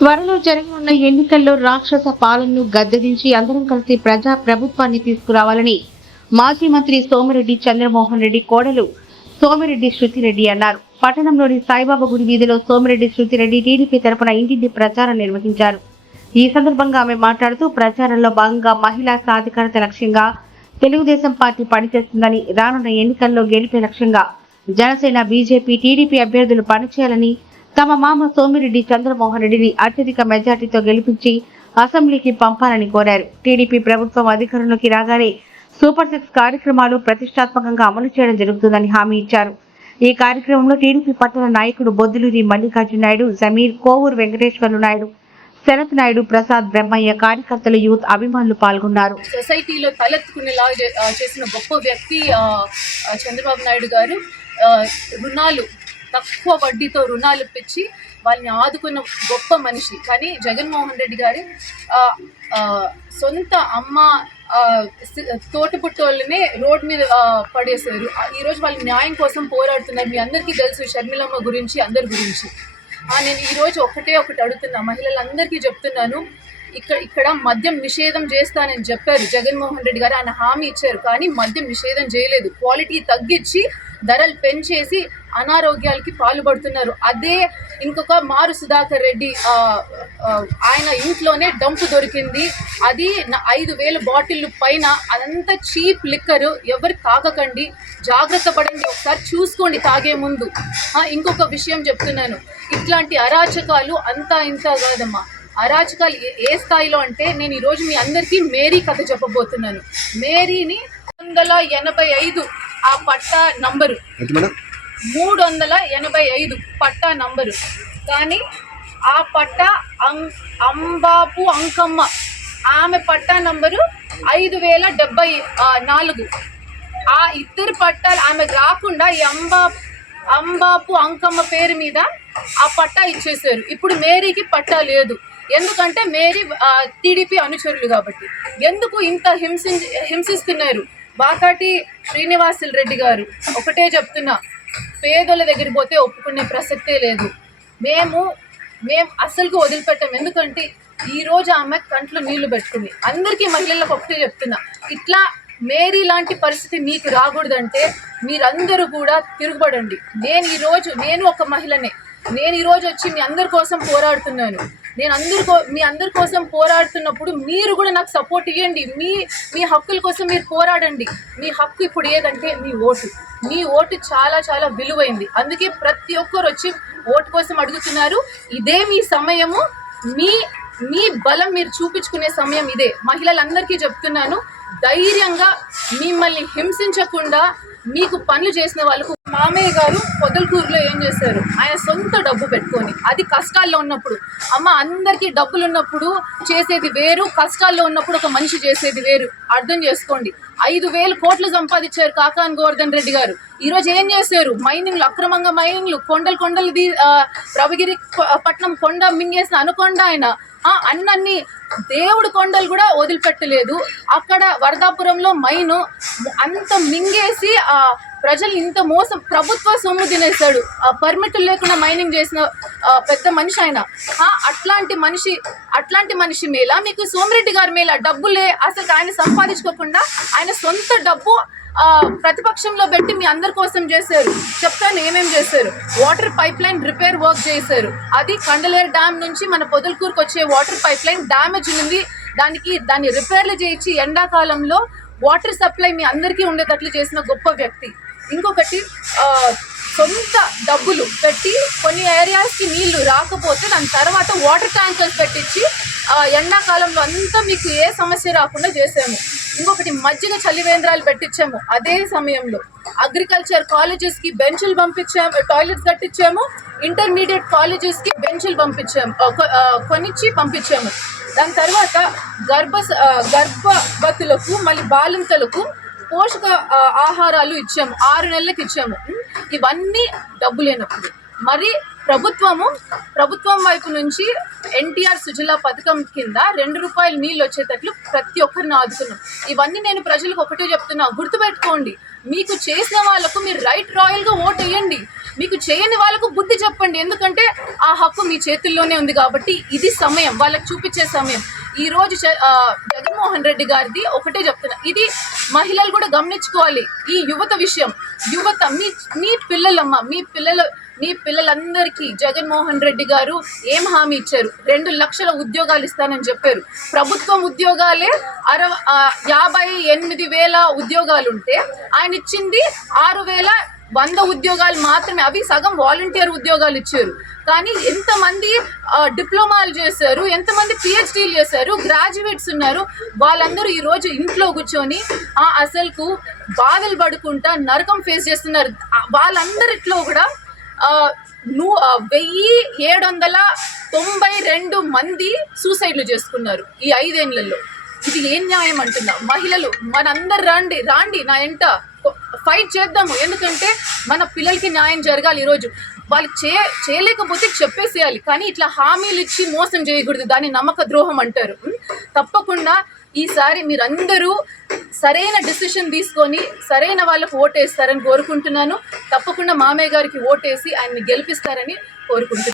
త్వరలో జరగనున్న ఎన్నికల్లో రాక్షస పాలనను గద్దెదించి అందరం కలిసి ప్రజా ప్రభుత్వాన్ని తీసుకురావాలని మాజీ మంత్రి సోమిరెడ్డి చంద్రమోహన్ రెడ్డి కోడలు సోమిరెడ్డి శృతిరెడ్డి అన్నారు. పట్టణంలోని సాయిబాబా గుడి వీధిలో సోమిరెడ్డి శృతిరెడ్డి టీడీపీ తరపున ఇంటింటి ప్రచారం నిర్వహించారు. ఈ సందర్భంగా ఆమె మాట్లాడుతూ ప్రచారంలో భాగంగా మహిళా సాధికారత లక్ష్యంగా తెలుగుదేశం పార్టీ పనిచేస్తుందని రానున్న ఎన్నికల్లో గెలిపే లక్ష్యంగా జనసేన బీజేపీ టీడీపీ అభ్యర్థులు పనిచేయాలని తమ మామ సోమిరెడ్డి చంద్రమోహన్ రెడ్డిని అత్యధిక మెజార్టీతో గెలిపించి అసెంబ్లీకి పంపాలని కోరారు. టీడీపీ ప్రభుత్వం అధికారంలోకి రాగానే సూపర్ సిక్స్ కార్యక్రమాలు ప్రతిష్టాత్మకంగా అమలు చేయడం జరుగుతుందని హామీ ఇచ్చారు. ఈ కార్యక్రమంలో టీడీపీ పట్టణ నాయకుడు బొద్దులూరి మల్లికార్జున నాయుడు జమీర్ కోవూరు వెంకటేశ్వర్లు నాయుడు శరత్ నాయుడు ప్రసాద్ బ్రహ్మయ్య కార్యకర్తలు యూత్ అభిమానులు పాల్గొన్నారు. సొసైటీలో తలెత్తుకునేలా చేసిన గొప్ప వ్యక్తి చంద్రబాబు నాయుడు గారు రుణాలు తక్కువ వడ్డీతో రుణాలు ఇప్పించి వాళ్ళని ఆదుకున్న గొప్ప మనిషి. కానీ జగన్మోహన్ రెడ్డి గారి సొంత అమ్మ తోటి పుట్టోళ్ళనే రోడ్ మీద పడేశారు. ఈరోజు వాళ్ళు న్యాయం కోసం పోరాడుతున్నారు. మీ అందరికీ తెలుసు షర్మిలమ్మ గురించి అందరి గురించి. నేను ఈరోజు ఒకటే ఒకటి అడుగుతున్నా. మహిళలందరికీ చెప్తున్నాను. ఇక్కడ ఇక్కడ మద్యం నిషేధం చేస్తానని చెప్పారు జగన్మోహన్ రెడ్డి గారు. ఆయన హామీ ఇచ్చారు. కానీ మద్యం నిషేధం చేయలేదు. క్వాలిటీ తగ్గించి ధరలు పెంచేసి అనారోగ్యాలకి పాల్పడుతున్నారు. అదే ఇంకొక మారు సుధాకర్ రెడ్డి ఆయన ఇంట్లోనే డంపు దొరికింది. అది ఐదు వేల బాటిల్ పైన అదంతా చీప్ లిక్కర్ ఎవరు తాగకండి జాగ్రత్త పడండి ఒకసారి చూసుకోండి తాగే ముందు. ఇంకొక విషయం చెప్తున్నాను. ఇట్లాంటి అరాచకాలు అంతా ఇంత కాదమ్మా. అరాచకాలు ఏ- ఏ స్థాయిలో అంటే నేను ఈరోజు మీ అందరికీ మేరీ కథ చెప్పబోతున్నాను. మేరీని వందల ఎనభై ఐదు ఆ పట్టా నంబరు. మేడం? వందల ఎనభై ఐదు పట్టా నంబరు. కానీ ఆ పట్టా అం అంబాపు అంకమ్మ. ఆమె పట్టా నంబరు ఐదు వేల డెబ్బై నాలుగు. ఆ ఇద్దరు పట్టాలు ఆమె రాకుండా ఈ అంబా అంబాపు అంకమ్మ పేరు మీద ఆ పట్టా ఇచ్చేసారు ఇప్పుడు మేరీకి పట్టా లేదు. ఎందుకంటే మేరీ టీడీపీ అనుచరులు కాబట్టి. ఎందుకు ఇంత హింసి హింసిస్తున్నారు? బాకాటి శ్రీనివాసులు రెడ్డి గారు ఒకటే చెప్తున్నా. పేదోళ్ళ దగ్గర పోతే ఒప్పుకునే ప్రసక్తే లేదు. మేము మేము అసలుకు వదిలిపెట్టాం. ఎందుకంటే ఈ రోజు ఆమె కంట్లో నీళ్ళు పెట్టుకుంది. అందరికీ మహిళలకు ఒకటే చెప్తున్నా. ఇట్లా మేరీ లాంటి పరిస్థితి మీకు రాకూడదంటే మీరందరూ కూడా తిరుగుబడండి. నేను ఈరోజు నేను ఒక మహిళనే. నేను ఈరోజు వచ్చి మీ అందరి కోసం పోరాడుతున్నాను. నేను అందరి మీ అందరి కోసం పోరాడుతున్నప్పుడు మీరు కూడా నాకు సపోర్ట్ ఇవ్వండి మీ మీ హక్కుల కోసం మీరు పోరాడండి. మీ హక్కు ఇప్పుడు ఏదంటే మీ ఓటు. మీ ఓటు చాలా చాలా విలువైంది. అందుకే ప్రతి ఒక్కరు వచ్చి ఓటు కోసం అడుగుతున్నారు. ఇదే మీ సమయము. మీ మీ బలం మీరు చూపించుకునే సమయం ఇదే. మహిళలందరికీ చెప్తున్నాను ధైర్యంగా మిమ్మల్ని హింసించకుండా మీకు పనులు చేసిన వాళ్ళకు మామయ్య గారు పొదలకూరులో ఏం చేశారు? ఆయన సొంత డబ్బు పెట్టుకొని అది కష్టాల్లో ఉన్నప్పుడు. అమ్మ అందరికీ డబ్బులు ఉన్నప్పుడు చేసేది వేరు కష్టాల్లో ఉన్నప్పుడు ఒక మనిషి చేసేది వేరు. అర్థం చేసుకోండి. ఐదు వేలు కోట్లు సంపాదించారు కాకాన్ గోవర్ధన్ రెడ్డి గారు. ఈ రోజు ఏం చేశారు? మైనింగ్లు అక్రమంగా మైనింగ్లు కొండలు కొండలు ప్రభగిరి పట్నం కొండ మింగేసిన అనుకోండి ఆయన అన్నన్ని దేవుడు కొండలు కూడా వదిలిపెట్టలేదు. అక్కడ వరదాపురంలో మైను అంత మింగేసి ఆ ప్రజలు ఇంత మోసం ప్రభుత్వ సొమ్ము తినేశాడు. ఆ పర్మిట్లు లేకుండా మైనింగ్ చేసిన పెద్ద మనిషి ఆయన. అట్లాంటి మనిషి అట్లాంటి మనిషి మేళ మీకు సోమిరెడ్డి గారి మేళ డబ్బులే అసలు ఆయన సంపాదించుకోకుండా ఆయన సొంత డబ్బు ప్రతిపక్షంలో పెట్టి మీ అందరి కోసం చేశారు. చెప్తాను ఏమేం చేశారు. Water pipe line repair work చేశారు. అది కండలేరు డ్యామ్ నుంచి మన పొదలకూరుకు వచ్చే వాటర్ పైప్ లైన్ డ్యామేజ్ ఉంది. దానికి దాన్ని రిపేర్లు చేయించి ఎండాకాలంలో వాటర్ సప్లై మీ అందరికీ ఉండేటట్లు చేసిన గొప్ప వ్యక్తి. ఇంకొకటి సొంత డబ్బులు పెట్టి కొన్ని ఏరియాస్కి నీళ్ళు రాకపోతే దాని తర్వాత వాటర్ ట్యాంకర్స్ పెట్టించి ఎండాకాలంలో అంతా మీకు ఏ సమస్య రాకుండా చేసాము ఇంకొకటి మజ్జిగ చలివేంద్రాలు పెట్టించాము. అదే సమయంలో అగ్రికల్చర్ కాలేజెస్కి బెంచులు పంపించాము. టాయిలెట్స్ కట్టించాము. ఇంటర్మీడియట్ కాలేజెస్కి బెంచులు పంపించాము. కొనిచ్చి పంపించాము. దాని తర్వాత గర్భ గర్భవతులకు మళ్ళీ బాలింతలకు పోషక ఆహారాలు ఇచ్చాము. ఆరు నెలలకు ఇచ్చాము. ఇవన్నీ డబ్బు లేనప్పుడు మరి ప్రభుత్వము ప్రభుత్వం వైపు నుంచి ఎన్టీఆర్ సుజల పథకం కింద రెండు రూపాయలు నీళ్ళు వచ్చేటట్లు ప్రతి ఒక్కరిని ఆదుకున్నాం. ఇవన్నీ నేను ప్రజలకు ఒకటే చెప్తున్నా గుర్తుపెట్టుకోండి. మీకు చేసిన వాళ్ళకు మీరు రైట్ రాయల్గా ఓట్ వేయండి. మీకు చేయని వాళ్ళకు బుద్ధి చెప్పండి. ఎందుకంటే ఆ హక్కు మీ చేతుల్లోనే ఉంది కాబట్టి ఇది సమయం వాళ్ళకి చూపించే సమయం. ఈ రోజు జగన్మోహన్ రెడ్డి గారిది ఒకటే చెప్తున్నా. ఇది మహిళలు కూడా గమనించుకోవాలి. ఈ యువత విషయం. యువత మీ మీ పిల్లలమ్మ మీ పిల్లల మీ పిల్లలందరికీ జగన్మోహన్ రెడ్డి గారు ఏం హామీ ఇచ్చారు? రెండు లక్షల ఉద్యోగాలు ఇస్తానని చెప్పారు. ప్రభుత్వం ఉద్యోగాలే అరవ యాభై ఎనిమిది వేల ఉద్యోగాలు ఉంటే ఆయన ఇచ్చింది ఆరు వేల వంద ఉద్యోగాలు మాత్రమే. అవి సగం వాలంటీర్ ఉద్యోగాలు ఇచ్చారు. కానీ ఎంతమంది డిప్లొమాలు చేశారు ఎంతమంది పిహెచ్డీలు చేశారు గ్రాడ్యుయేట్స్ ఉన్నారు వాళ్ళందరూ ఈరోజు ఇంట్లో కూర్చొని ఆ, అసలుకు బాధలు పడుకుంటా నరకం ఫేస్ చేస్తున్నారు. వాళ్ళందరిట్లో కూడా వెయ్యి ఏడు వందల తొంభై రెండు మంది సూసైడ్లు చేసుకున్నారు ఈ ఐదేళ్ళలో ఇది ఏం న్యాయం అంటున్నా? మహిళలు మనందరు రాండి రాండి నా ఎంట ఫైట్ చేద్దాము. ఎందుకంటే మన పిల్లలకి న్యాయం జరగాలి ఈరోజు. వాళ్ళు చే చేయలేకపోతే చెప్పేసేయాలి. కానీ ఇట్లా హామీలు ఇచ్చి మోసం చేయకూడదు. దాన్ని నమ్మక ద్రోహం అంటారు. తప్పకుండా ఈసారి మీరందరూ సరైన డిసిషన్ తీసుకొని సరైన వాళ్ళకు ఓటేస్తారని కోరుకుంటున్నాను. తప్పకుండా మామయ్య గారికి ఓటేసి ఆయన్ని గెలిపిస్తారని కోరుకుంటున్నాను.